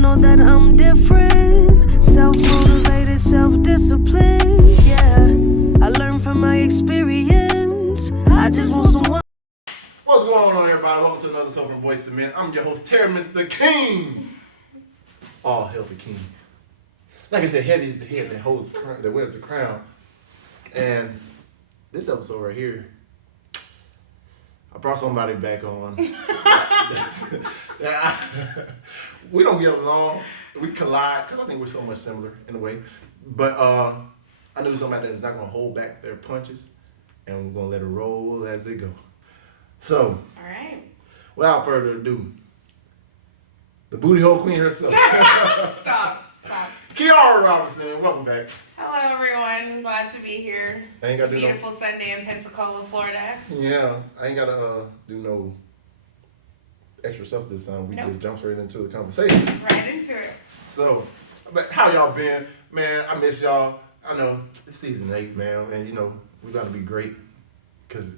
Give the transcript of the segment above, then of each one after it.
know that I'm different. Self-motivated, self-disciplined. Yeah, I learned from my experience. I just want someone. What's going on, everybody? Welcome to another show from Boyz II Men. I'm your host, Terry, Mr. King. All hail the king. Like I said, heavy is the head that holds the crown, that wears the crown. And this episode right here, I brought somebody back on. We don't get along. We collide because I think we're so much similar in a way. But I knew somebody that's not going to hold back their punches, and we're going to let it roll as they go. So, all right. Without further ado, the booty hole queen herself. Stop. Kiara Robinson, welcome back. Hello, everyone. Glad to be here. I ain't It's a gotta do beautiful Sunday in Pensacola, Florida. Yeah, I ain't gotta do no extra stuff this time. We just jump straight into the conversation. Right into it. So, but how y'all been? Man, I miss y'all. I know it's season 8, man, and you know we're gonna be great because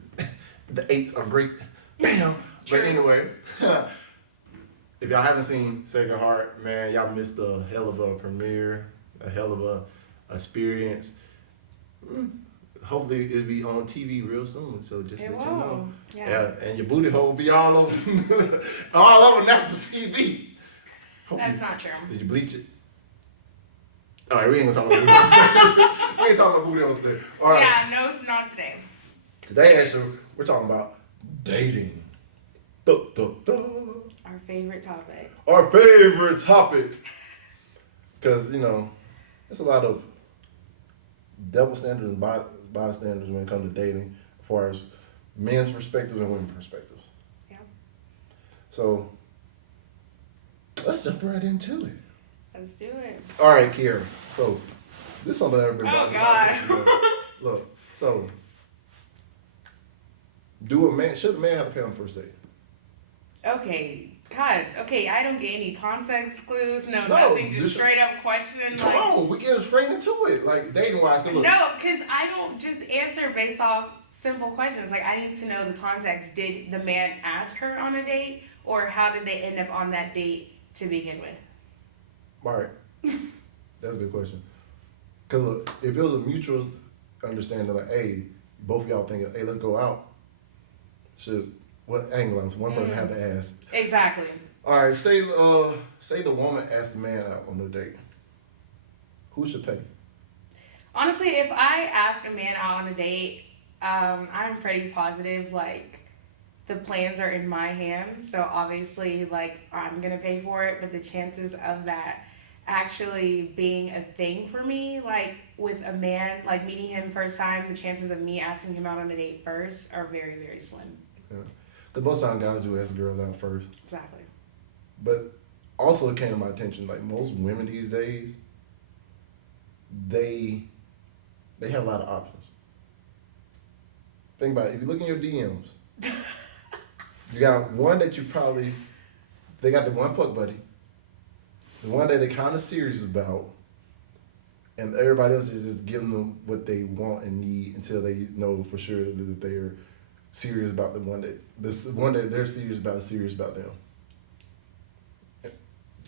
the 8s are great. Bam. But anyway, if y'all haven't seen Sacred Heart, man, y'all missed a hell of a premiere, a hell of a experience. Hopefully it'll be on TV real soon. So just let you know. Yeah, and your booty hole will be all over, all over national TV. That's not true. Did you bleach it? All right, we ain't gonna talk about booty holes today. We ain't talking about booty holes today. All right. Yeah, no, not today. Today, actually, we're talking about dating. Our favorite topic. Our favorite topic. Because, you know, there's a lot of double standards and bystanders when it comes to dating, as far as men's perspectives and women's perspectives. Yeah. So, let's jump right into it. Let's do it. All right, Kiara. So, this is something that I've been Oh, God. Look, so, should a man have to pay on the first date? Okay. God. Okay, I don't get any context clues. No nothing. Just straight up question. Come on, we get straight into it. Like, dating-wise. No, because I don't just answer based off simple questions. Like, I need to know the context. Did the man ask her on a date? Or how did they end up on that date to begin with? All right. That's a good question. Because look, if it was a mutual understanding, like, hey, both of y'all thinking, hey, let's go out, what angle one person have to ask? Exactly. All right, say the woman asked the man out on the date. Who should pay? Honestly, if I ask a man out on a date, I'm pretty positive, like, the plans are in my hands. So obviously, like, I'm going to pay for it. But the chances of that actually being a thing for me, like, with a man, like, meeting him first time, the chances of me asking him out on a date first are very, very slim. Yeah. The most time guys do ask girls out first. Exactly. But also it came to my attention, like, most women these days, they have a lot of options. Think about it. If you look in your DMs, you got one that they got the one fuck buddy, the one that they're kind of serious about, and everybody else is just giving them what they want and need until they know for sure that they're serious about the one that they're serious about them.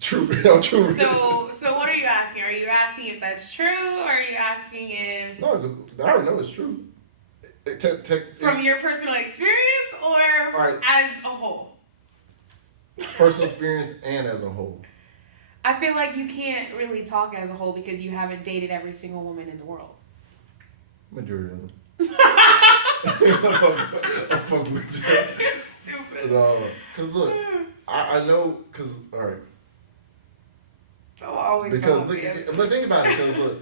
True. True. So what are you asking? Are you asking if that's true, or are you asking if... No, I already know it's true. From your personal experience, or as a whole? Personal experience and as a whole. I feel like you can't really talk as a whole because you haven't dated every single woman in the world. Majority of them. I fuck with you. Stupid. Because look, I know, because, all right. Oh, always. Because think about it, because look,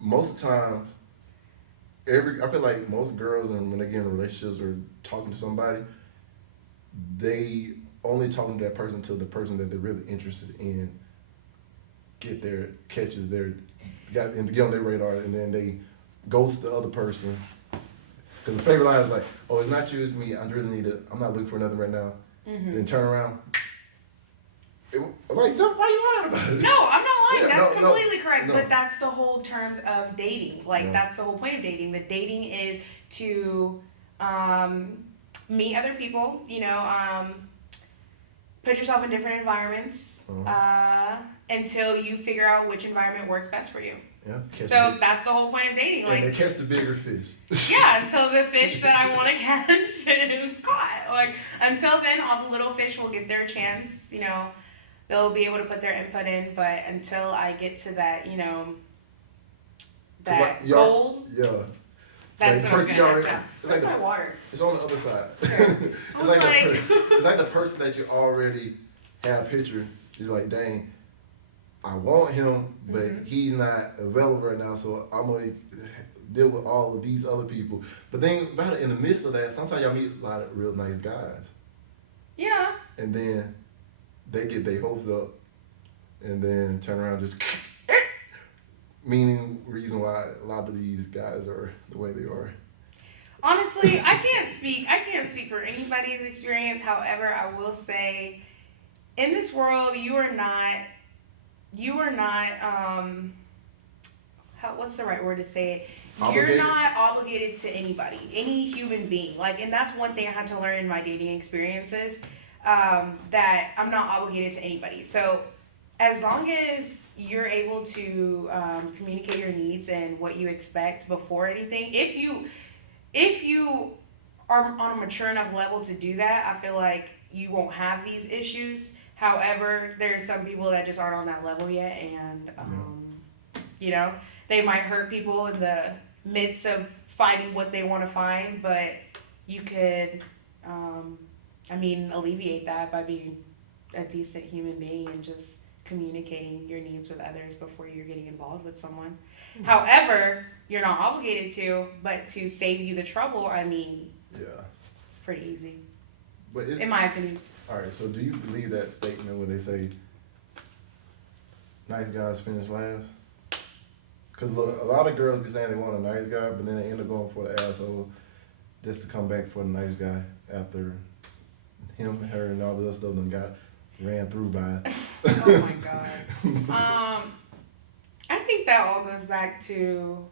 most of the times, I feel like most girls, and when they get in relationships or talking to somebody, they only talking to that person until the person that they're really interested in get on their radar, and then they ghost the other person. Because the favorite line is like, oh, it's not you, it's me. I really need it. I'm not looking for nothing right now. Mm-hmm. Then turn around. Why you lying about it? No, I'm not lying. Yeah, that's completely correct. No. But that's the whole terms of dating. Like, that's the whole point of dating. The dating is to meet other people, put yourself in different environments until you figure out which environment works best for you. Yeah. So that's the whole point of dating. And they catch the bigger fish. Yeah, until the fish that I want to catch is caught. Like, until then, all the little fish will get their chance. You know, they'll be able to put their input in. But until I get to that, you know, that goal, yeah, that's like what I'm gonna have to. It's That's like my water. It's on the other side. Okay. It's like the person that you already have pictured. You're like, dang, I want him, but he's not available right now, so I'm going to deal with all of these other people. But then about it, in the midst of that, sometimes y'all meet a lot of real nice guys. Yeah. And then they get their hopes up and then turn around just meaning reason why a lot of these guys are the way they are. Honestly, I can't speak for anybody's experience. However, I will say in this world you are not what's the right word to say it? Obligated? You're not obligated to anybody, any human being. Like, and that's one thing I had to learn in my dating experiences, that I'm not obligated to anybody. So as long as you're able to communicate your needs and what you expect before anything, if you are on a mature enough level to do that, I feel like you won't have these issues. However, there's some people that just aren't on that level yet, and you know, they might hurt people in the midst of finding what they want to find, but you could, alleviate that by being a decent human being and just communicating your needs with others before you're getting involved with someone. Mm-hmm. However, you're not obligated to, but to save you the trouble, it's pretty easy. But in my opinion. All right, so do you believe that statement where they say nice guys finish last? Because look, a lot of girls be saying they want a nice guy, but then they end up going for the asshole just to come back for the nice guy after him, her, and all the rest of them got ran through by. Oh my God. I think that all goes back to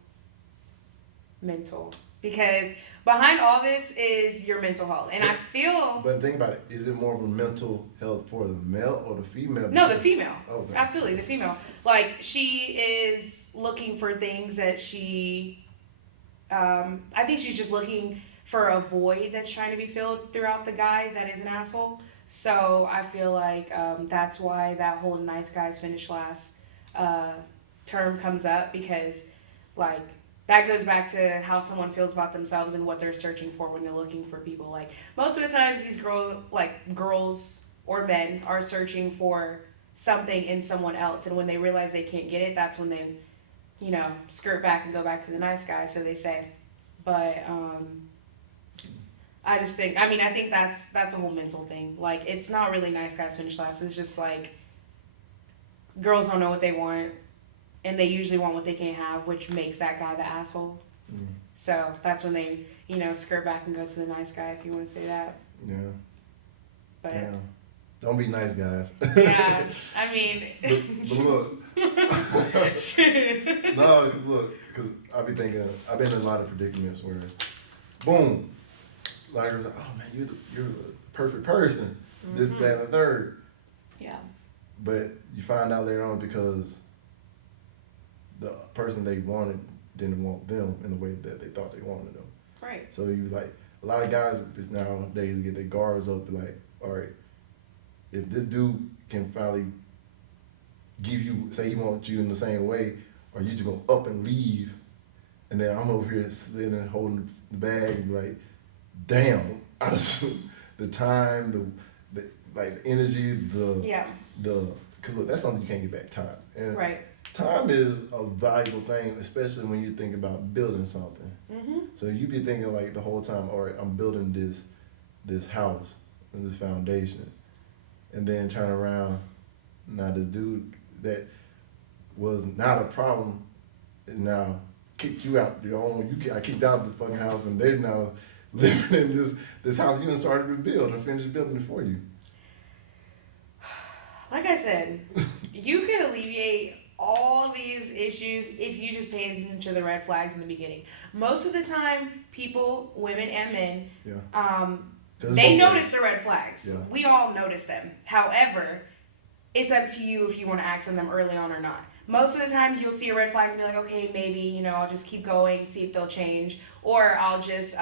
mental, because behind all this is your mental health, and I feel. But think about it: is it more of a mental health for the male or the female? No, the female. Oh, okay. Absolutely, the female. Like, she is looking for things that she. I think she's just looking for a void that's trying to be filled throughout the guy that is an asshole. So I feel like that's why that whole nice guys finish last term comes up, because like that goes back to how someone feels about themselves and what they're searching for when they're looking for people. Like, most of the times these girls or men are searching for something in someone else, and when they realize they can't get it, that's when they, you know, skirt back and go back to the nice guy, so they say. But I just think, I think that's a whole mental thing. Like, it's not really nice guys finish last. It's just like girls don't know what they want, and they usually want what they can't have, which makes that guy the asshole. Mm. So that's when they, you know, skirt back and go to the nice guy, if you want to say that. Yeah. But yeah. Don't be nice guys. Yeah, I mean. But look. No, cause look, because I be thinking, I've been in a lot of predicaments where, boom, like, like, oh man, you're the perfect person, this, that, and the third. Yeah. But you find out later on because the person they wanted didn't want them in the way that they thought they wanted them. Right. So you like, a lot of guys nowadays get their guards up, like, all right, if this dude can finally give you, say he wants you in the same way, or you just gonna up and leave, and then I'm over here sitting and holding the bag and be like, damn, I just, the time, the energy, because look, that's something you can't get back, time. And right. Time is a valuable thing, especially when you think about building something. Mm-hmm. So you be thinking like the whole time, all right, I'm building this house and this foundation, and then turn around, now the dude that was not a problem is now kicked you out your own. You got kicked out of the fucking house, and they're now living in this house you done started to build and finished building it for you. Like I said, you can alleviate all these issues if you just pay attention to the red flags in the beginning. Most of the time, people, women and men, They notice the red flags. Yeah. We all notice them. However, it's up to you if you want to act on them early on or not. Most of the times you'll see a red flag and be like, okay, maybe, I'll just keep going, see if they'll change. Or I'll just,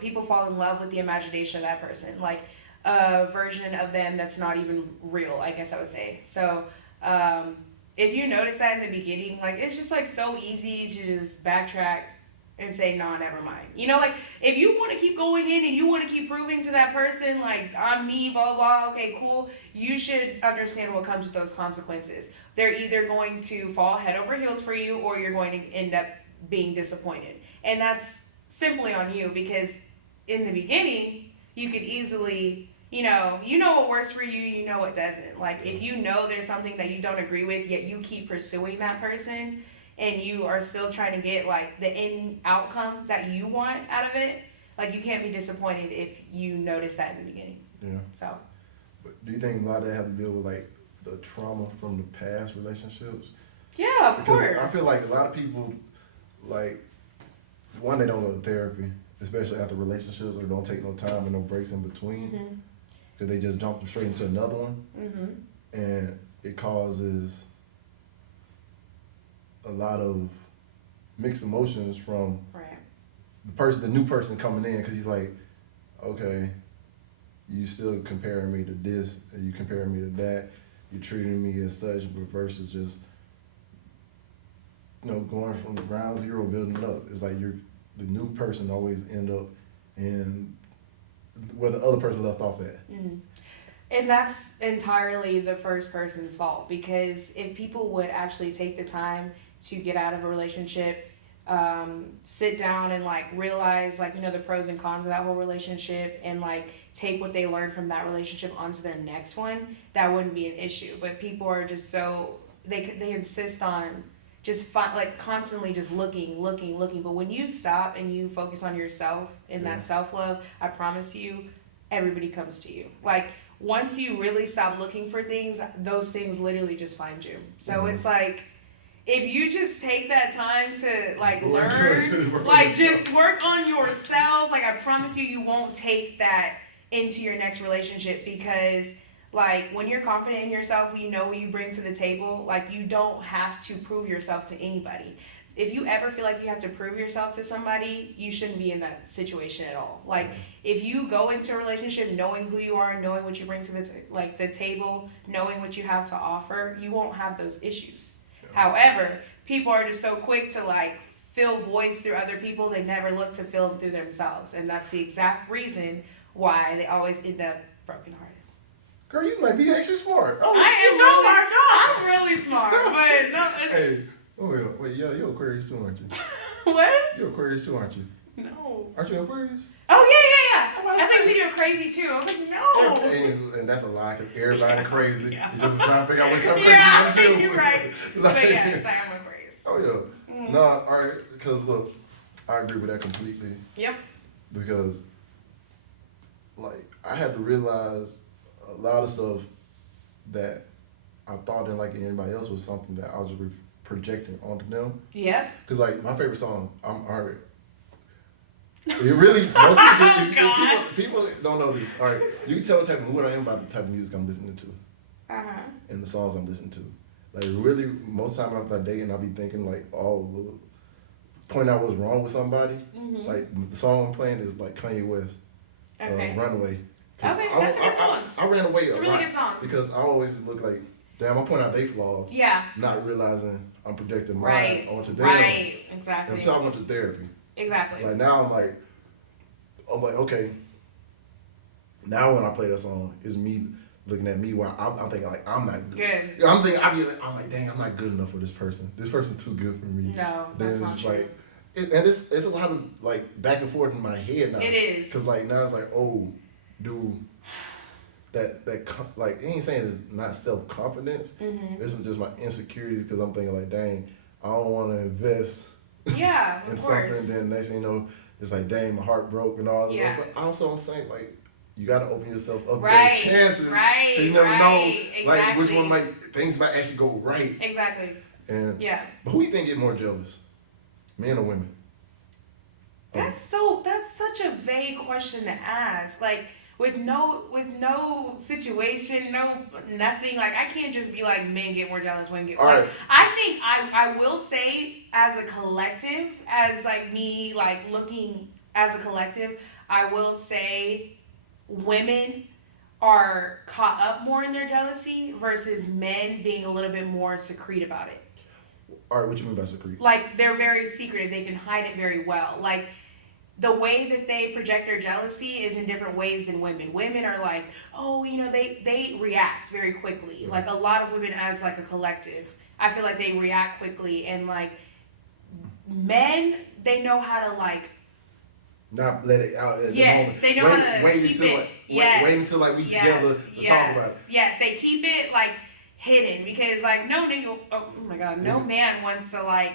people fall in love with the imagination of that person. Like a version of them that's not even real, I guess I would say. So, if you notice that in the beginning, like, it's just, like, so easy to just backtrack and say, no, never mind. Like, if you want to keep going in and you want to keep proving to that person, like, I'm me, blah, blah, okay, cool, you should understand what comes with those consequences. They're either going to fall head over heels for you or you're going to end up being disappointed. And that's simply on you because in the beginning, you could easily, you know what works for you, you know what doesn't. Like, if you know there's something that you don't agree with, yet you keep pursuing that person, and you are still trying to get, like, the end outcome that you want out of it, like, you can't be disappointed if you notice that in the beginning. Yeah. So. But do you think a lot of that have to deal with, like, the trauma from the past relationships? Yeah, of course. I feel like a lot of people, like, one, they don't go to therapy, especially after relationships, or don't take no time and no breaks in between, because they just jump straight into another one, and it causes a lot of mixed emotions from the new person coming in, because he's like, okay, you still comparing me to this, and you comparing me to that, you're treating me as such, but versus just, going from the ground zero, building up. It's like the new person always end up in where the other person left off at. And that's entirely the first person's fault, because if people would actually take the time to get out of a relationship, sit down and, like, realize, like, the pros and cons of that whole relationship, and, like, take what they learned from that relationship onto their next one, that wouldn't be an issue. But people are just so, they insist on just constantly just looking. But when you stop and you focus on yourself and that self-love, I promise you, everybody comes to you. Like, once you really stop looking for things, those things literally just find you. So it's like, if you just take that time to, like, learn, like, just work on yourself, like, I promise you, you won't take that into your next relationship, because, like, when you're confident in yourself, you know what you bring to the table, like, you don't have to prove yourself to anybody. If you ever feel like you have to prove yourself to somebody, you shouldn't be in that situation at all. Like, if you go into a relationship knowing who you are, knowing what you bring to the table, knowing what you have to offer, you won't have those issues. However, people are just so quick to, like, fill voids through other people, they never look to fill them through themselves. And that's the exact reason why they always end up brokenhearted. Girl, you might be extra smart. I'm really smart. But no, hey, wait, you're Aquarius too, aren't you? What? You're Aquarius too, aren't you? No. Aren't you Aquarius? Oh, yeah. I think you're crazy too. I was like, no. And that's a lie, because everybody crazy. You just trying to figure out what type of crazy I you think do. you're right. Like, But yes, I am Aquarius. Oh, yeah. No, all right, because look, I agree with that completely. Yep. Because, like, I had to realize a lot of stuff that I thought didn't like anybody else was something that I was projecting onto them. Yeah. Because, like, my favorite song, I'm alright. It really, most people don't know this. All right, you can tell what type of mood I am by the type of music I'm listening to. And the songs I'm listening to. Like, really, most of the time after I date, and I'll be thinking, like, point out what's wrong with somebody. Like, the song I'm playing is, like, Kanye West, Runaway. Okay, that's a good song. I ran away it's a really good song. Because I always look like, damn, I point out their flaws. Yeah. Not realizing I'm projecting mine onto them. Right, exactly. And so I went to therapy. Exactly. Like, now I'm like, okay, now when I play that song, it's me looking at me where I'm thinking, like, I'm not good. I'm like, dang, I'm not good enough for this person. This person's too good for me. No, then that's it's not like, it's a lot of, like, back and forth in my head now. It is. Because, like, now it's like, oh, dude, that like, it ain't saying it's not self-confidence. This was just my insecurities, because I'm thinking, like, dang, I don't want to invest in something. Then next thing you know, it's like, dang, my heart broke and all this stuff. But also, I'm saying, like, you got to open yourself up to those chances. Right. You never know, like, Exactly. which one things might actually go right. Exactly. And but who do you think get more jealous, men or women? That's such a vague question to ask. Like with no situation, no nothing. Like I can't just be like men get more jealous, women get. Like, I think I will say as a collective, as like me like looking as a collective, I will say women are caught up more in their jealousy versus men being a little bit more secret about it. All right, what you mean by secret? Like they're very secretive. They can hide it very well. Like the way that they project their jealousy is in different ways than women. Women are like, oh, you know, they react very quickly. Yeah. Like a lot of women as like a collective, I feel like they react quickly, and like men, they know how to like not let it out at the moment. They know how to wait keep until it. Like, yes. Wait until like we together to talk about it. Yes, they keep it like hidden because like no nigga, oh my god, no man wants to like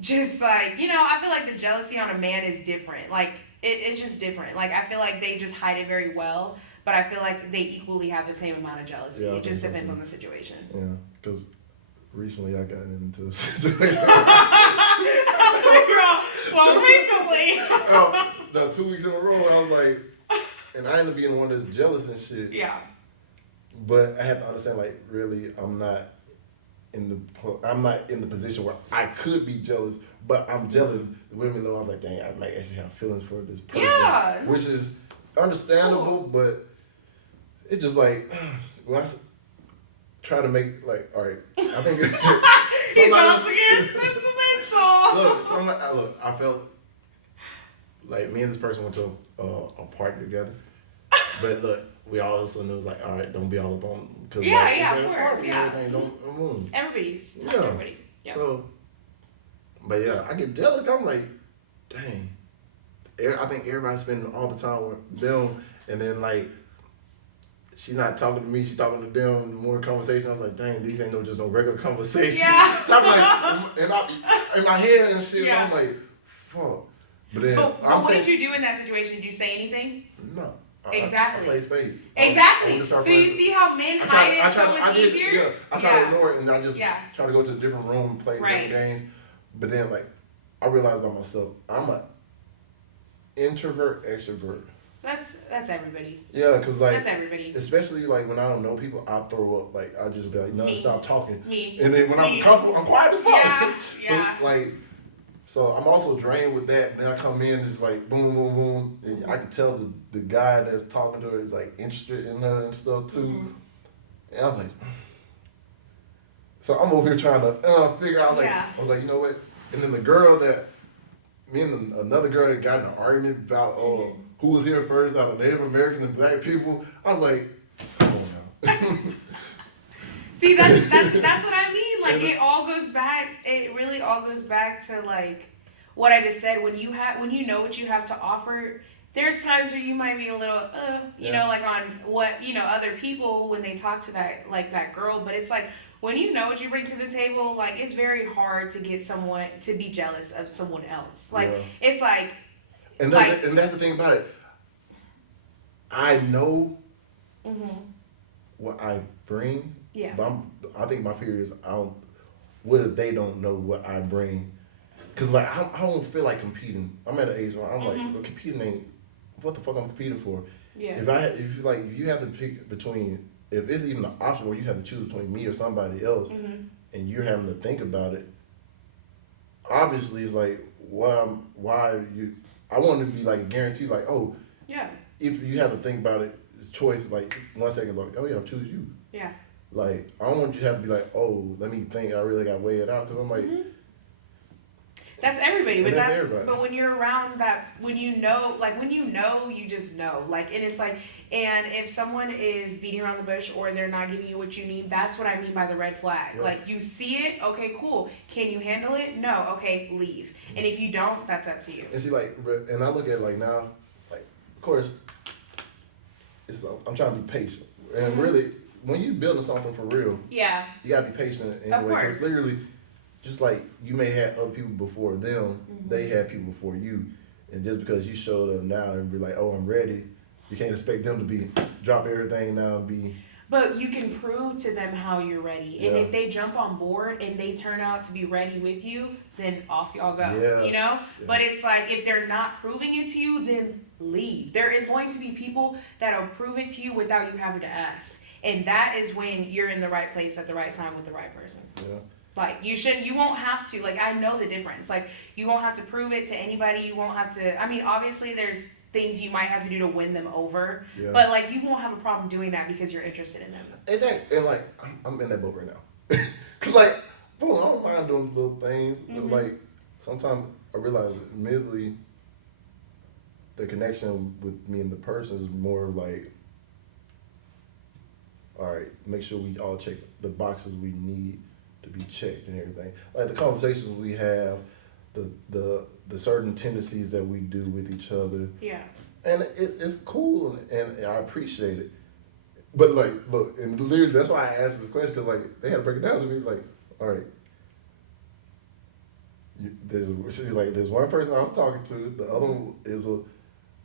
just like, you know, I feel like the jealousy on a man is different. Like it's just different. Like I feel like they just hide it very well, but I feel like they equally have the same amount of jealousy. Yeah, it just depends on the situation. Yeah, because recently I got into a situation. Well, recently. No, 2 weeks in a row, I was like, and I ended up being the one that's jealous and shit. Yeah. But I have to understand, like, really, I'm not in the position where I could be jealous, but I'm jealous. The women know I was like, dang, I might actually have feelings for this person, yeah. which is understandable, but it's just like when I try to make like, all right, I think it's he's once again sentimental. Look, I felt like me and this person went to a party together, but look. We also knew, like, all right, don't be all up on. Cause yeah, like, yeah, of course, yeah. Everything don't everybody's, not yeah. everybody. Yeah. So, but yeah, I get jealous. I'm like, dang. I think everybody's spending all the time with them, and then like, she's not talking to me, she's talking to them. More conversation. I was like, dang, these ain't just no regular conversation. Yeah. So I'm like, and I in my head and shit. Yeah. So I'm like, fuck. But then, but what did you do in that situation? Did you say anything? No. Exactly. I play spades. Exactly. So you see how men hide it so much easier? Yeah, I try to ignore it, and I just try to go to a different room and play different games. But then, like, I realized by myself, I'm a introvert, extrovert. That's everybody. Yeah, because, like, that's everybody. Especially, like, when I don't know people, I throw up. Like, I just be like, no, stop talking. Me. And then when I'm comfortable, I'm quiet as fuck. Yeah, yeah. But, like, so I'm also drained with that. Then I come in, it's like boom, boom, boom, and I can tell the guy that's talking to her is like interested in her and stuff too. Mm-hmm. And I was like, so I'm over here trying to figure out. I was like, you know what? And then the girl that me and another girl that got in an argument about who was here first out of Native Americans and Black people. I was like, come on now. See, that's what I mean. Like it all goes back. It really all goes back to like what I just said. When you know what you have to offer, there's times where you might be a little, you know, like on what other people when they talk to that girl. But it's like when you know what you bring to the table, like it's very hard to get someone to be jealous of someone else. Like it's like, and that's the thing about it. I know what I bring. Yeah. But I think my fear is what if they don't know what I bring? Cause like I don't feel like competing. I'm at an age where I'm like, well, competing ain't what the fuck I'm competing for. Yeah. If you have to pick between, if it's even an option where you have to choose between me or somebody else, and you're having to think about it, obviously it's like why you? I want to be like guaranteed like if you have to think about it, choice like 1 second like I'll choose you. Yeah. Like, I don't want you to have to be like, oh, let me think. I really got to weigh it out. Because I'm like... That's everybody. But that's everybody. But when you're around that, when you know, you just know. Like, and it's like, and if someone is beating around the bush or they're not giving you what you need, that's what I mean by the red flag. Yes. Like, you see it, okay, cool. Can you handle it? No, okay, leave. And if you don't, that's up to you. And see, like, and I look at it like now, like, of course, I'm trying to be patient. And really... When you building something for real, you gotta be patient anyway. Because literally, just like you may have other people before them, they had people before you, and just because you showed up now and be like, "Oh, I'm ready," you can't expect them to drop everything now and be. But you can prove to them how you're ready. And if they jump on board and they turn out to be ready with you, then off y'all go. Yeah. You know? Yeah. But it's like, if they're not proving it to you, then leave. There is going to be people that'll prove it to you without you having to ask. And that is when you're in the right place at the right time with the right person. Yeah. Like, you won't have to, like, I know the difference. Like, you won't have to prove it to anybody. You won't have to, I mean, obviously there's things you might have to do to win them over. Yeah. But, like, you won't have a problem doing that because you're interested in them. Exactly. And, like, I'm in that boat right now. Because, like, boom, I don't mind doing little things. But, like, sometimes I realize, admittedly, the connection with me and the person is more like, all right, make sure we all check the boxes we need to be checked and everything. Like the conversations we have, the certain tendencies that we do with each other. Yeah. And it's cool and I appreciate it. But like, look, and literally that's why I asked this question, because like they had to break it down to me. Like, all right, there's one person I was talking to, the other one is a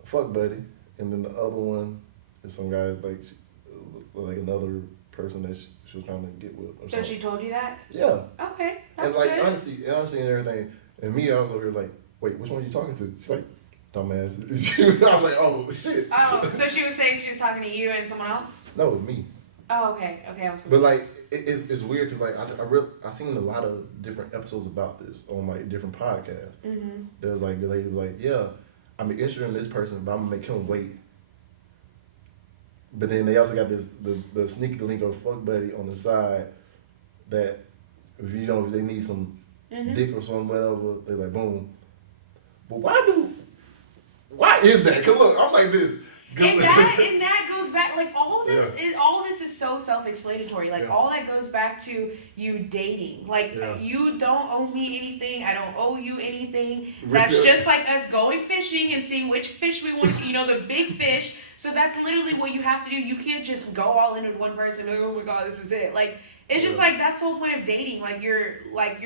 fuck buddy, and then the other one is some guy like another person that she was trying to get with. So she told you that? Yeah. Okay. That's and like good. honestly and everything, and me, I was over here like, wait, which one are you talking to? She's like, dumbass. I was like, oh shit. Oh, so she was saying she was talking to you and someone else? No, me. Oh, okay. I was. But like, it's weird because like I seen a lot of different episodes about this on like different podcasts. Mm-hmm. There's like the lady like, yeah, I'm interested in this person, but I'm gonna make him wait. But then they also got the sneaky link or fuck buddy on the side that if if they need some dick or something, whatever, they're like, boom. But why is that? Cause look, I'm like this. And that goes back, like all this is so self-explanatory. Like all that goes back to you dating. Like you don't owe me anything. I don't owe you anything. That's just like us going fishing and seeing which fish we want to, the big fish. So that's literally what you have to do. You can't just go all in with one person. Oh my God, this is it. Like it's just like that's the whole point of dating. Like you're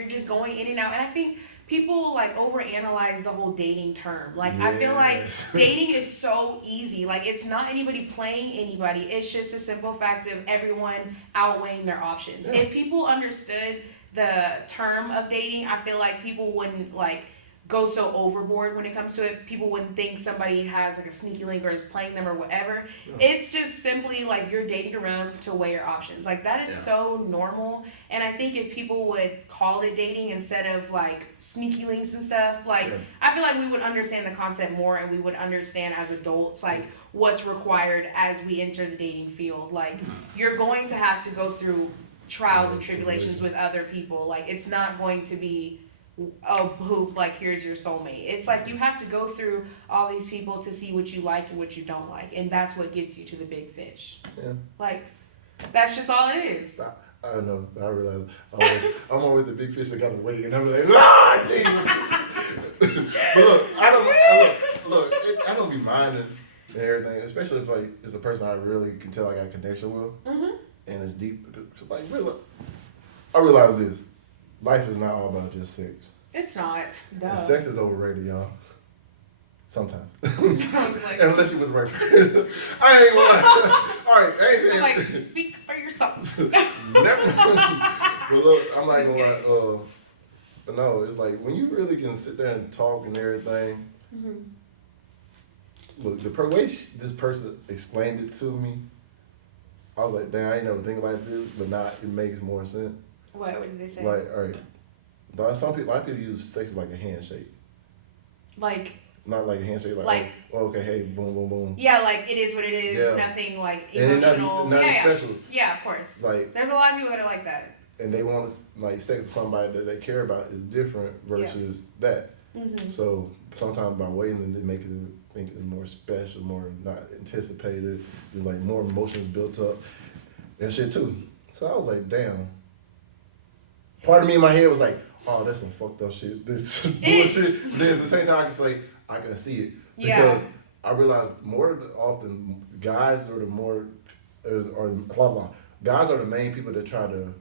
just going in and out. And I think people like overanalyze the whole dating term. Like I feel like dating is so easy. Like it's not anybody playing anybody. It's just a simple fact of everyone outweighing their options. Yeah. If people understood the term of dating, I feel like people wouldn't like go so overboard when it comes to it. People wouldn't think somebody has like a sneaky link or is playing them or whatever. Yeah. It's just simply like you're dating around to weigh your options. Like that is so normal. And I think if people would call it dating instead of like sneaky links and stuff, like I feel like we would understand the concept more and we would understand as adults like what's required as we enter the dating field. Like you're going to have to go through trials and tribulations with other people. Like it's not going to be hoop, like here's your soulmate. It's like you have to go through all these people to see what you like and what you don't like, and that's what gets you to the big fish. Yeah. Like that's just all it is. I don't know. I realize I'm always the big fish that gotta wait, and I'm like, Jesus. But look, I don't be minding and everything, especially if like it's a person I really can tell I got a connection with, and it's deep. Cause like, really, I realize this. Life is not all about just sex. It's not. Duh. And sex is overrated, y'all. Sometimes. Unless you're with the right person. I ain't gonna. All right, I ain't saying. Like, speak for yourself. Never. But look, I'm not gonna lie. But no, it's like when you really can sit there and talk and everything. Look, the way this person explained it to me, I was like, damn, I ain't never think about this, but now it makes more sense. What did they say? Like, all right, a lot of people use sex as like a handshake. Like. Not like a handshake, like oh, okay, hey, boom, boom, boom. Yeah, like it is what it is. Yeah. Nothing like emotional. Nothing special. Yeah, of course. Like there's a lot of people that are like that. And they want to like sex with somebody that they care about is different versus that. So sometimes by waiting, it makes it think it's more special, more not anticipated, and like more emotions built up and shit too. So I was like, damn. Part of me in my head was like, oh, that's some fucked up shit. This bullshit. But then at the same time, I can see it. Because I realized more often, guys are the more, or blah, blah. Guys are the main people that try to,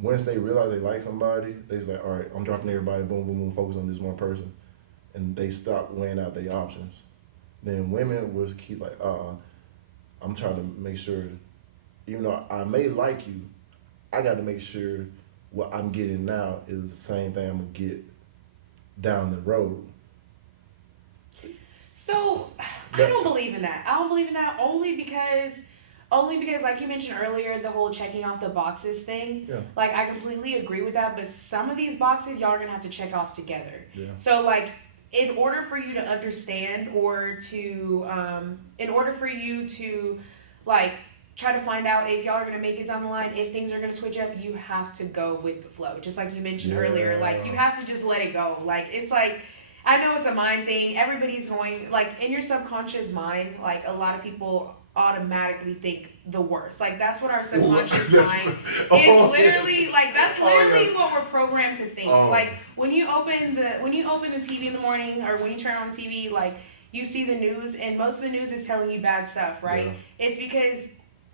once they realize they like somebody, they just like, all right, I'm dropping everybody, boom, boom, boom, focus on this one person. And they stop weighing out their options. Then women will keep like, I'm trying to make sure even though I may like you, I got to make sure what I'm getting now is the same thing I'm gonna get down the road. So I don't believe in that. I don't believe in that only because like you mentioned earlier, the whole checking off the boxes thing. Yeah. Like I completely agree with that, but some of these boxes y'all are gonna have to check off together. Yeah. So like in order for you to understand or to like try to find out if y'all are gonna make it down the line, if things are gonna switch up, you have to go with the flow. Just like you mentioned earlier, like you have to just let it go. Like it's like, I know it's a mind thing. Everybody's going, like in your subconscious mind, like a lot of people automatically think the worst. Like that's what our subconscious mind is literally like. That's literally what we're programmed to think. Like when you open the TV in the morning or when you turn on TV, like you see the news and most of the news is telling you bad stuff, right? Yeah. It's because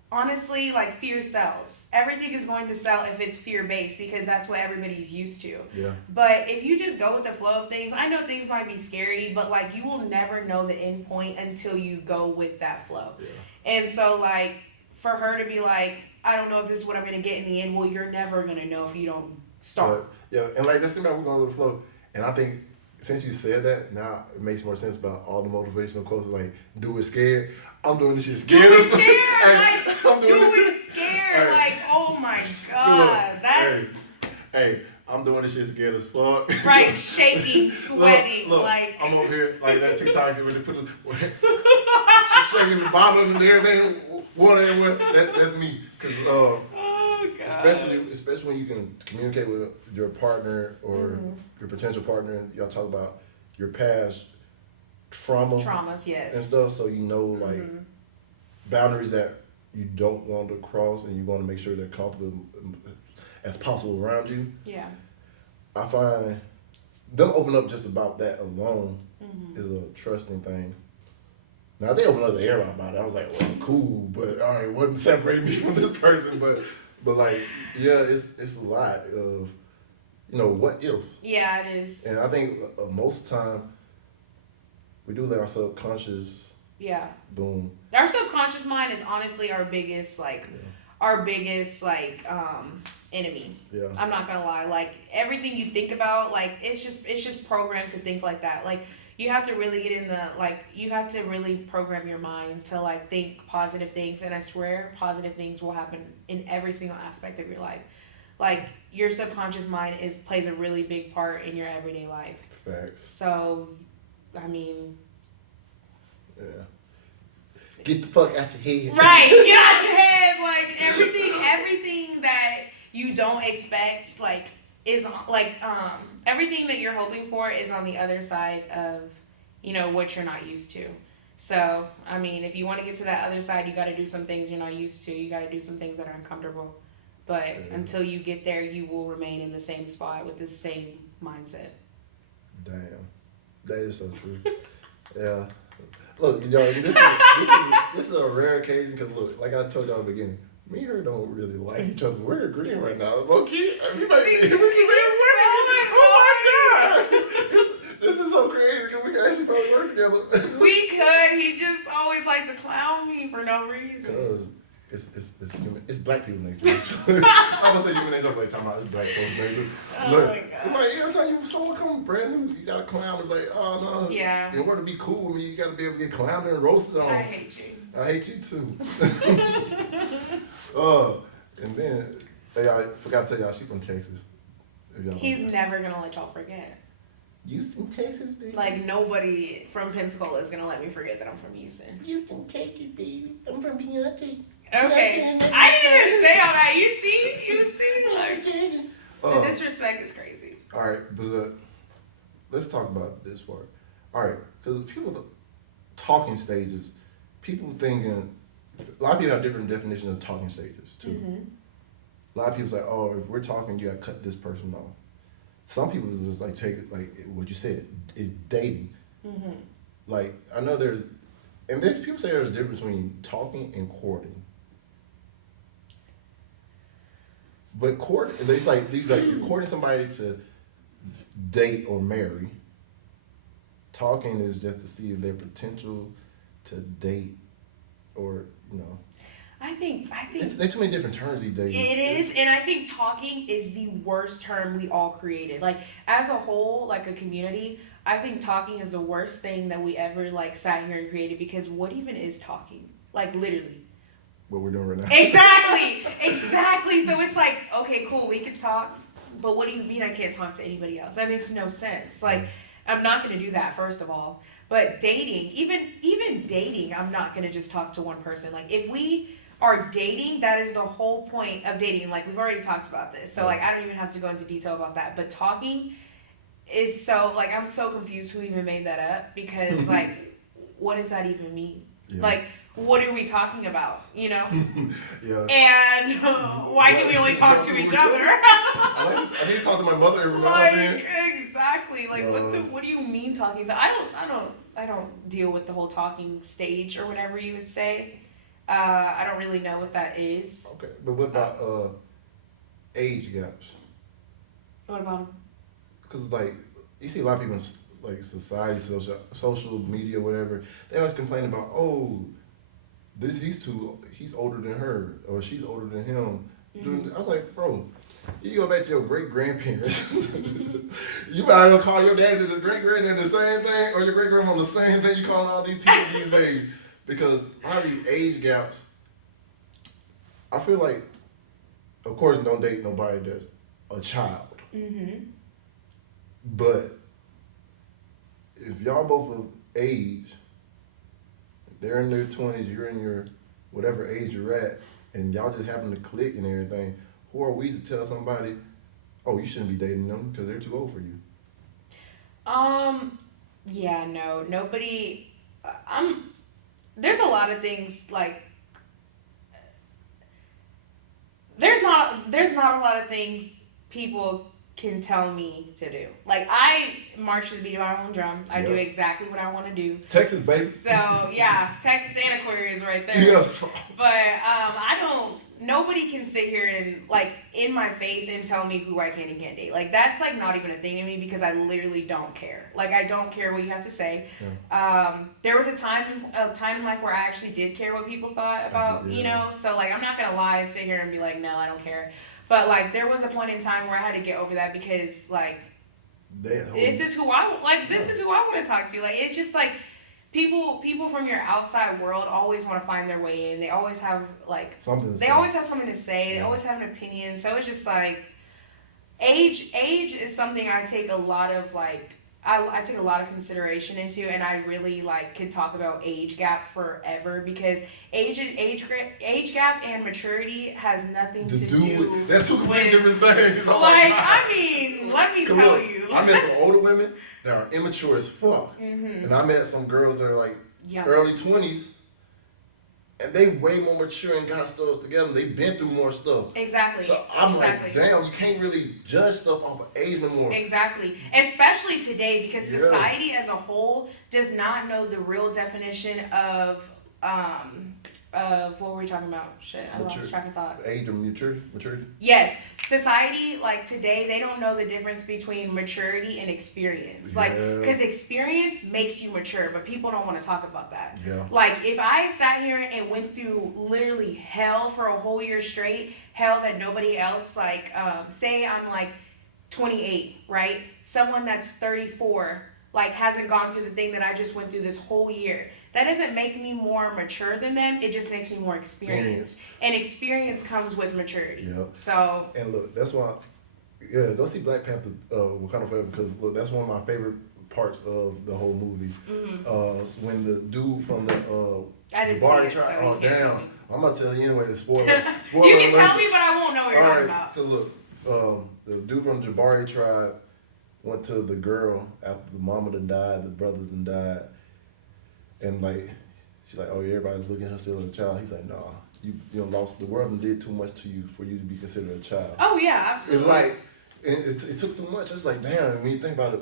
honestly, like fear sells. Everything is going to sell if it's fear-based because that's what everybody's used to. Yeah. But if you just go with the flow of things, I know things might be scary, but like you will never know the end point until you go with that flow. Yeah. And so like for her to be like, I don't know if this is what I'm going to get in the end. Well, you're never going to know if you don't start. Yeah, and like that's the about we're going with the flow. And I think since you said that, now it makes more sense about all the motivational quotes like do it scared. I'm doing this shit scared. Do it scared. Like, do it scared. Like, oh my God. Hey, I'm doing this shit scared as fuck. Right, shaking, sweating. Look, like I'm over here like that TikTok where they put she's shaking the bottle and everything, water everywhere. That's me. Cause oh God. especially when you can communicate with your partner or your potential partner and y'all talk about your past traumas, yes, and stuff, so you know like boundaries that you don't want to cross and you want to make sure they're comfortable as possible around you. Yeah. I find them open up just about that alone is a trusting thing. Now they open up to everybody about it. I was like, well, cool, but all right, it wasn't separating me from this person, but like, yeah, it's a lot of, what if? Yeah, it is. And I think most of the time we do let our subconscious boom. Our subconscious mind is honestly our biggest enemy. Yeah. I'm not gonna lie. Like everything you think about, like it's just programmed to think like that. Like you have to really get in you have to really program your mind to like think positive things, and I swear positive things will happen in every single aspect of your life. Like your subconscious mind plays a really big part in your everyday life. Facts. So, I mean, yeah. Get the fuck out your head. Right, get out your head. Like everything that you don't expect, like is like everything that you're hoping for is on the other side of what you're not used to. So I mean, if you want to get to that other side, you got to do some things you're not used to. You got to do some things that are uncomfortable. But until you get there, you will remain in the same spot with the same mindset. Damn, that is so true. Yeah. Look, y'all, this is a rare occasion because look, like I told y'all at the beginning, me and her don't really like each other. We're agreeing right now. Low-key, we might be oh my God! This is so crazy because we can actually probably work together. We could. He just always liked to clown me for no reason. Because it's human. It's black people nature. I'm gonna say human nature. I'm like talking about it's black folks nature. Oh Look, my God. it's like every time someone come brand new, you got to clown. It's like, oh no. Yeah. In order to be cool with me, you got to be able to get clowned and roasted on. I hate you. I hate you too. And then I forgot to tell y'all, she from Texas. He's never gonna let y'all forget. Houston, Texas, baby. Like nobody from Pensacola is gonna let me forget that I'm from Houston. Houston, Texas, baby. I'm from Beyonce. Okay. I didn't even say all that. You see, like the disrespect is crazy. All right, but let's talk about this part. All right, because people talking stages, people thinking a lot of people have different definitions of talking stages too. Mm-hmm. A lot of people say, oh, if we're talking, you got to cut this person off. Some people just like take it like what you said is dating. Mm-hmm. Like I know there's people say there's a difference between talking and courting. But it's like you're courting somebody to date or marry. Talking is just to see if their potential to date or I think There's too many different terms these days. it is, and I think talking is the worst term we all created. Like, as a whole, like a community, I think talking is the worst thing that we ever like sat here and created, because what even is talking? Like, literally. What we're doing right now. Exactly. So it's like, okay, cool, we can talk, but what do you mean I can't talk to anybody else? That makes no sense. Like, I'm not going to do that, first of all. But dating, even dating, I'm not going to just talk to one person. Like, if we are dating, that is the whole point of dating. Like, we've already talked about this. So, like, I don't even have to go into detail about that. But talking is so, like, I'm so confused who even made that up. Because, like, what does that even mean? Yeah. Like, what are we talking about, you know? Yeah. And why can we only talk to each other? I need to talk to my mother every now and then. Exactly. Like, what do you mean talking? So I don't deal with the whole talking stage or whatever you would say. I don't really know what that is. Okay, but what about age gaps? What about them? Because, like, you see a lot of people in, like, society, social media, whatever, they always complain about, oh, he's older than her, or she's older than him. Mm-hmm. I was like, bro, you go back to your great-grandparents. You might gonna call your daddy the great-granddaddy the same thing, or your great-grandmama the same thing you calling all these people these days. Because a lot of these age gaps, I feel like, of course, don't date nobody that's a child. Mm-hmm. But if y'all both of age, they're in their 20s, you're in your whatever age you're at, and y'all just happen to click and everything, who are we to tell somebody, oh, you shouldn't be dating them because they're too old for you? Yeah, no, nobody, there's a lot of things, like, there's not a lot of things people can tell me to do. Like, I march to the beat of my own drum. I do exactly what I want to do. Texas, baby. So, yeah, Texas and Aquarius right there. Yes. But nobody can sit here and, like, in my face and tell me who I can and can't date. Like, that's, like, not even a thing to me, because I literally don't care. Like, I don't care what you have to say. Yeah. There was a time in life where I actually did care what people thought about, you know? So, like, I'm not going to lie and sit here and be like, no, I don't care. But, like, there was a point in time where I had to get over that, because, like, this is who I want to talk to. Like, it's just, like, people from your outside world always want to find their way in. They always have, like, always have something to say. They always have an opinion. So it's just, like, age is something I take a lot of, like, I take a lot of consideration into, and I really, like, could talk about age gap forever, because age gap and maturity has nothing to do with... They're two completely different things. Like, I mean, let me tell you. I met some older women that are immature as fuck. Mm-hmm. And I met some girls that are, like, early 20s, and they way more mature and got stuff together. They've been through more stuff. Exactly. So I'm like, damn, you can't really judge stuff off of age no more. Exactly. Especially today, because society as a whole does not know the real definition of what were we talking about? Shit, I lost track of thought. Age and maturity? Yes. Society, like, today, they don't know the difference between maturity and experience. Like, because experience makes you mature, but people don't want to talk about that. Yeah. Like, if I sat here and went through literally hell for a whole year straight, hell that nobody else, like, say I'm, like, 28, right? Someone that's 34, like, hasn't gone through the thing that I just went through this whole year. That doesn't make me more mature than them. It just makes me more experienced. And experience comes with maturity. Yep. So. And look, that's why, go see Black Panther, Wakanda Forever, because look, that's one of my favorite parts of the whole movie. Mm-hmm. When the dude from the Jabari tribe, oh damn, I'm gonna tell you anyway. The spoiler. You can tell me, but I won't know what you're talking about. So look, the dude from the Jabari tribe went to the girl after the mama done died, the brother done died. And, like, she's like, oh, everybody's looking at her still as a child. He's like, nah, you lost, the world and did too much to you for you to be considered a child. Oh, yeah, absolutely. It's like, it took too much. It's like, damn, when you think about it,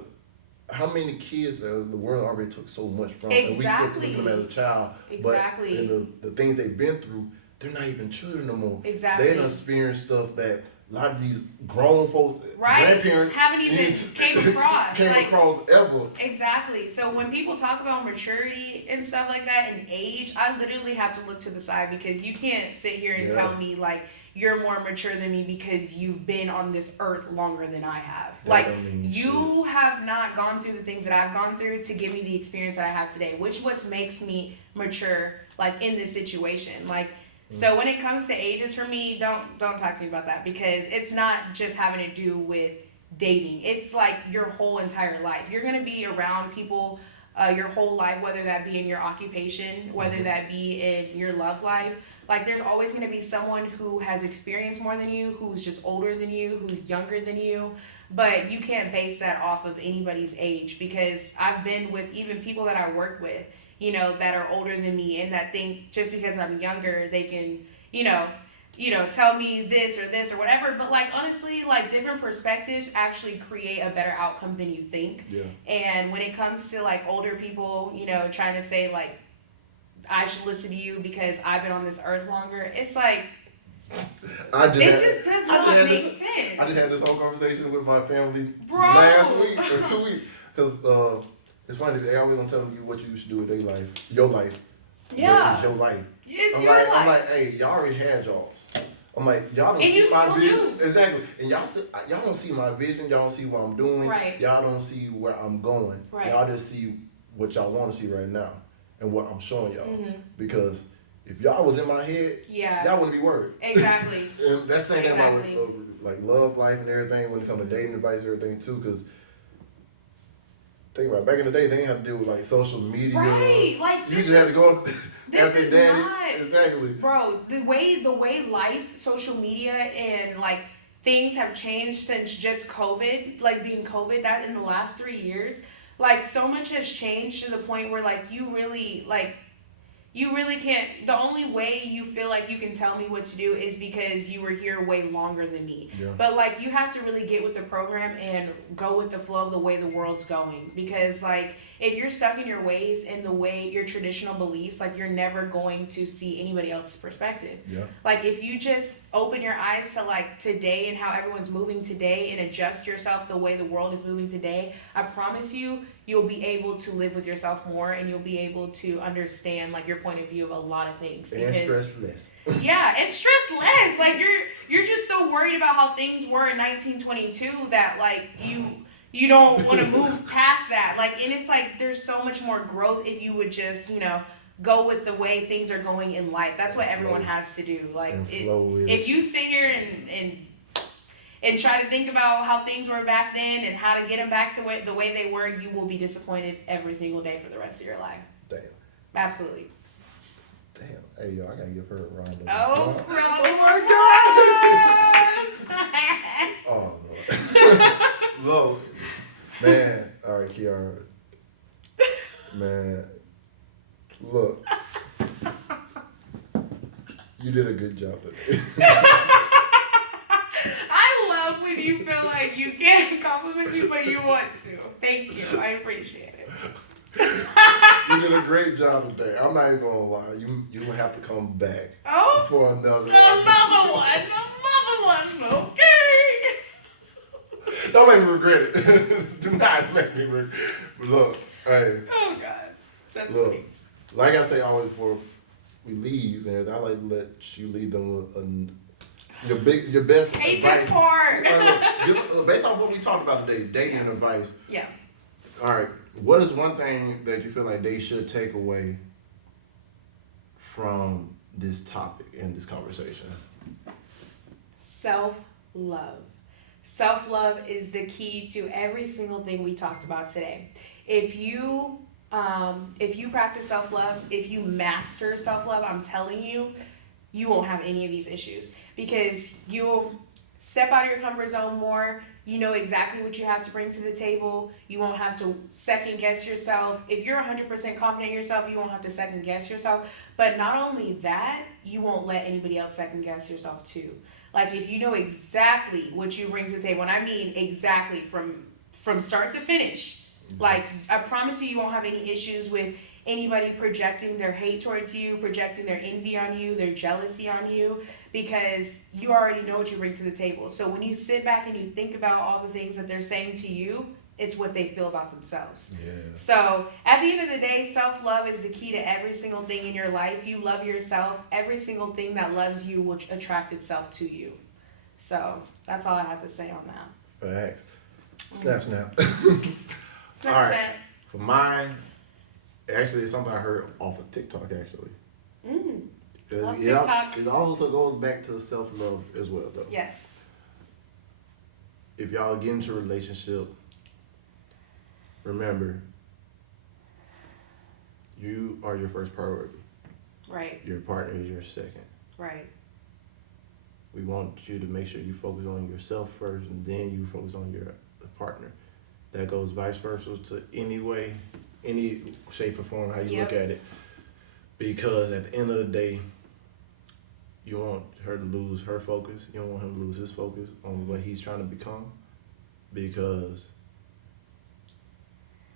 how many kids the world already took so much from? Exactly. And we still look at them as a child. Exactly. But in the things they've been through, they're not even children no more. Exactly. They done experienced stuff that a lot of these grown folks, grandparents, haven't even came across ever. Exactly. So when people talk about maturity and stuff like that and age, I literally have to look to the side because you can't sit here and tell me like you're more mature than me because you've been on this earth longer than I have. Like you have not gone through the things that I've gone through to give me the experience that I have today, which what makes me mature like in this situation. Like so when it comes to ages for me, don't talk to me about that because it's not just having to do with dating. It's like your whole entire life. You're going to be around people your whole life, whether that be in your occupation, whether that be in your love life. Like there's always going to be someone who has experienced more than you, who's just older than you, who's younger than you. But you can't base that off of anybody's age because I've been with even people that I work with, you know, that are older than me and that think just because I'm younger, they can, you know, tell me this or whatever. But like, honestly, like different perspectives actually create a better outcome than you think. Yeah. And when it comes to like older people, you know, trying to say like, I should listen to you because I've been on this earth longer. It's like, it just does not make sense. I just had this whole conversation with my family last week or 2 weeks. Because it's funny, they always gonna tell you what you should do with their life, your life. Yeah. It's your life. It's your life. I'm like, hey, y'all already had y'all. I'm like, y'all don't see my vision. Exactly. And y'all don't see my vision. Y'all don't see what I'm doing. Right. Y'all don't see where I'm going. Right. Y'all just see what y'all want to see right now and what I'm showing y'all. Mm-hmm. Because if y'all was in my head, y'all wouldn't be worried. Exactly. And that's the same thing about like love life and everything when it comes to dating advice and everything too. Because think about it, back in the day, they didn't have to deal with like social media. Right. Like you just had to go this is daddy. Not, exactly. Bro, the way life, social media, and like things have changed since just COVID, like being COVID, that in the last 3 years, like so much has changed to the point where like you really can't, the only way you feel like you can tell me what to do is because you were here way longer than me. Yeah. But like you have to really get with the program and go with the flow of the way the world's going. Because like if you're stuck in your ways and the way your traditional beliefs, like you're never going to see anybody else's perspective. Yeah. Like if you just open your eyes to like today and how everyone's moving today and adjust yourself the way the world is moving today, I promise you'll be able to live with yourself more and you'll be able to understand like your point of view of a lot of things. And stress less. Yeah, and stress less. Like you're just so worried about how things were in 1922 that like you don't want to move past that. Like, and it's like there's so much more growth if you would just, you know, go with the way things are going in life. That's what everyone has to do. Like if you sit here and try to think about how things were back then and how to get them back to the way they were, you will be disappointed every single day for the rest of your life. Damn. Absolutely. Damn. Hey, yo, I gotta give her a round of applause. Oh, my God. Oh, Lord. Look. Man. All right, Kiara. Man. Look. You did a good job today. When you feel like you can't compliment me, but you want to. Thank you. I appreciate it. You did a great job today. I'm not even gonna lie. You will have to come back for another one. Okay. Don't make me regret it. Do not make me regret it. Look, hey. Oh God, that's look. funny. Like I say always before we leave, and I like to let you lead them with your best hate advice. This part. Based off what we talked about today, dating advice. Yeah. All right. What is one thing that you feel like they should take away from this topic and this conversation? Self-love. Self-love is the key to every single thing we talked about today. If you practice self-love, if you master self-love, I'm telling you, you won't have any of these issues because you'll step out of your comfort zone more. You know exactly what you have to bring to the table. You won't have to second guess yourself. If you're 100% confident in yourself, you won't have to second guess yourself. But not only that, you won't let anybody else second guess yourself too. Like if you know exactly what you bring to the table, and I mean exactly from start to finish, like I promise you won't have any issues with anybody projecting their hate towards you, projecting their envy on you, their jealousy on you, because you already know what you bring to the table. So when you sit back and you think about all the things that they're saying to you, it's what they feel about themselves. Yeah. So at the end of the day, self-love is the key to every single thing in your life. You love yourself. Every single thing that loves you will attract itself to you. So that's all I have to say on that. Facts. Snap. Snap, All right. snap. For mine, actually, it's something I heard off of TikTok, actually. Love Yeah, TikTok. it also goes back to self-love as well, though. Yes. If y'all get into a relationship, remember, you are your first priority. Right. Your partner is your second. Right. We want you to make sure you focus on yourself first, and then you focus on your partner. That goes vice versa to any way, any shape or form, how you look at it. Because at the end of the day, you want her to lose her focus. You don't want him to lose his focus on what he's trying to become, because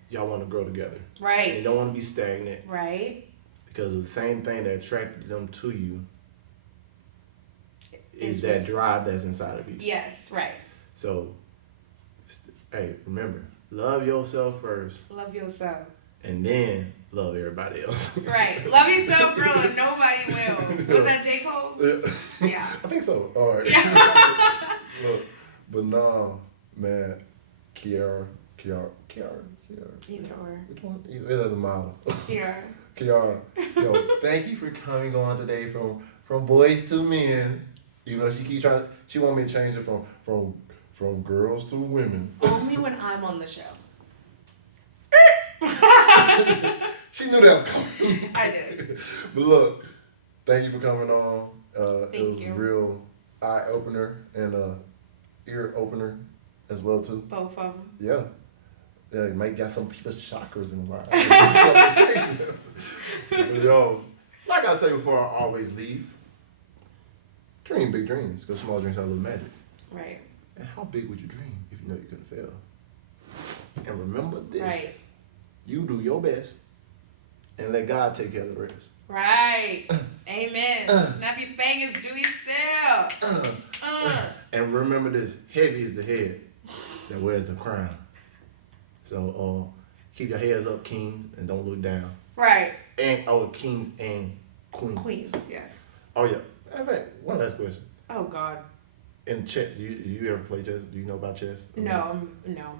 y'all want to grow together. Right. And you don't want to be stagnant. Right. Because the same thing that attracted them to you is Is that what's- drive that's inside of you. Yes. Right. So, hey, remember, love yourself first, Love yourself. and then love everybody else. Right. Love yourself, girl, and nobody will. Was that J. Cole? Yeah. I think so. All right. Yeah. Look, but no, man, Kiara. Either or. Which one? Either the model. Here. Kiara, yo, thank you for coming on today from Boyz to Men. Even though she keep trying, she want me to change it from girls to women. Only when I'm on the show. She knew that was coming. I did. But look, thank you for coming on. It was you. a real eye opener and ear opener as well too. Both of them. Yeah. Yeah, you might got some people's chakras in line with this conversation. But yo, like I say before, I always leave. Dream big dreams, because small dreams have a little magic. Right. And how big would you dream if you know you couldn't fail? And remember this. Right. You do your best and let God take care of the rest. Right. Amen. Snap your fingers, do yourself. And remember this, heavy is the head that wears the crown. So keep your heads up, kings, and don't look down. Right. And kings and queens. Queens, yes. Oh yeah. In fact, one last question. Oh God. In chess, do you ever play chess? Do you know about chess? No.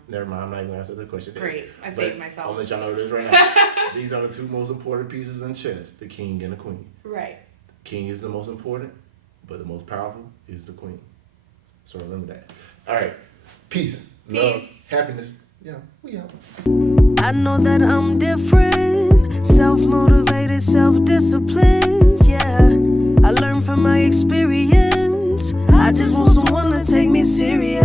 Never mind, I'm not even gonna answer the question. Great. I saved myself. I'll let y'all know this right now. These are the two most important pieces in chess, the king and the queen. Right. King is the most important, but the most powerful is the queen. So remember that. All right. Peace. Love. Happiness. Yeah, we out. I know that I'm different, self-motivated, self-disciplined, yeah. I learned from my experience. I just want someone to take me serious.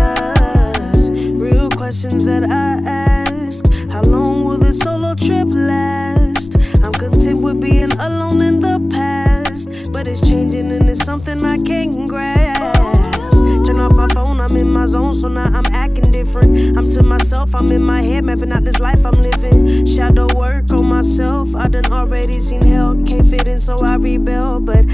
Real questions that I ask. How long will this solo trip last? I'm content with being alone in the past, but it's changing and it's something I can't grasp. Turn off my phone, I'm in my zone, so now I'm acting different. I'm to myself, I'm in my head, mapping out this life I'm living. Shadow work on myself, I done already seen hell, can't fit in, so I rebel. But